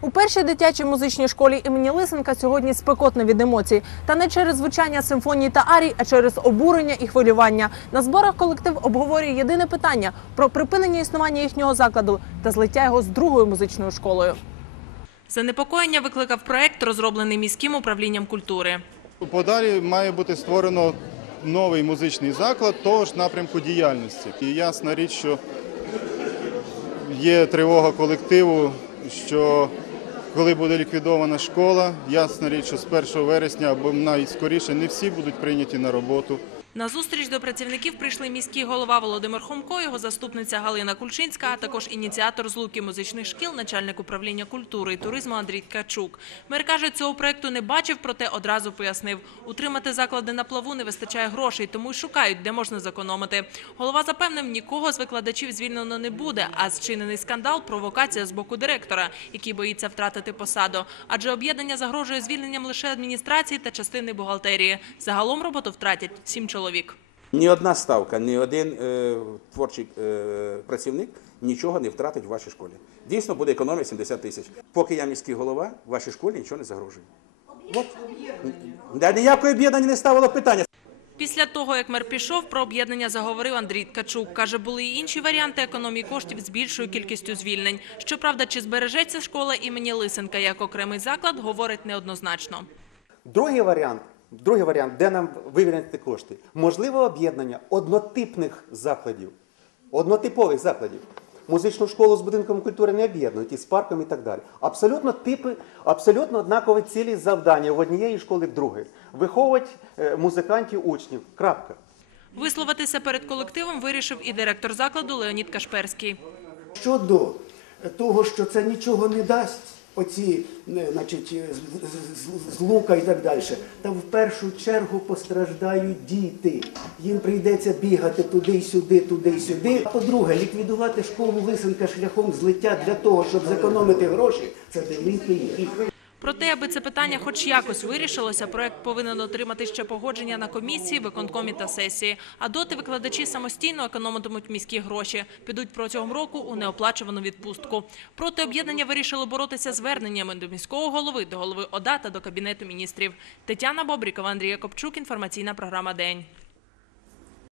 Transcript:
У першій дитячій музичній школі імені Лисенка сьогодні спекотно від емоцій. Та не через звучання симфонії та арій, а через обурення і хвилювання. На зборах колектив обговорює єдине питання про припинення існування їхнього закладу та злиття його з другою музичною школою. Занепокоєння викликав проект, розроблений міським управлінням культури. Подалі має бути створено новий музичний заклад того ж напрямку діяльності. І ясна річ, що є тривога колективу, що коли буде ліквідована школа, ясна річ, що з 1 вересня або навіть скоріше не всі будуть прийняті на роботу. На зустріч до працівників прийшли міський голова Володимир Хомко, його заступниця Галина Кульчинська, а також ініціатор злуки музичних шкіл, начальник управління культури і туризму Андрій Ткачук. Мер каже, цього проекту не бачив, проте одразу пояснив, утримати заклади на плаву не вистачає грошей, тому й шукають, де можна зекономити. Голова запевнив, нікого з викладачів звільнено не буде, а зчинений скандал провокація з боку директора, який боїться втратити посаду. Адже об'єднання загрожує звільненням лише адміністрації та частини бухгалтерії. Загалом роботу втратять сім чоловік. Ні одна ставка, ні один е, творчий е, працівник нічого не втратить в вашій школі. Дійсно буде економія 70 тисяч. Поки я міський голова, в вашій школі нічого не загрожує. От. Да, ніякої об'єднання не ставило питання. Після того, як мер пішов, про об'єднання заговорив Андрій Ткачук. Каже, були й інші варіанти економії коштів з більшою кількістю звільнень. Щоправда, чи збережеться школа імені Лисенка як окремий заклад, говорить неоднозначно. Другий варіант, другий варіант, де нам вивільнити кошти, можливе об'єднання однотипних закладів, однотипових закладів. Музичну школу з будинком культури не об'єднують із парком і так далі. Абсолютно типи, абсолютно однакові цілі завдання в однієї школи в другої. Виховувати е, музикантів, учнів. Крапка. Висловитися перед колективом вирішив і директор закладу Леонід Кашперський. Щодо того, що це нічого не дасть, оці значить, е, з- з- і так далі, та в першу чергу постраждають діти. Їм прийдеться бігати туди сюди, туди сюди. А по-друге, ліквідувати школу Лисенка шляхом злиття для того, щоб зекономити гроші, це великий гріх. Проте, аби це питання хоч якось вирішилося, проект повинен отримати ще погодження на комісії, виконкомі та сесії. А доти викладачі самостійно економитимуть міські гроші, підуть протягом року у неоплачувану відпустку. Проти об'єднання вирішили боротися зверненнями до міського голови, до голови ОДА та до кабінету міністрів. Тетяна Бобрікова, Андрій Копчук. Інформаційна програма День.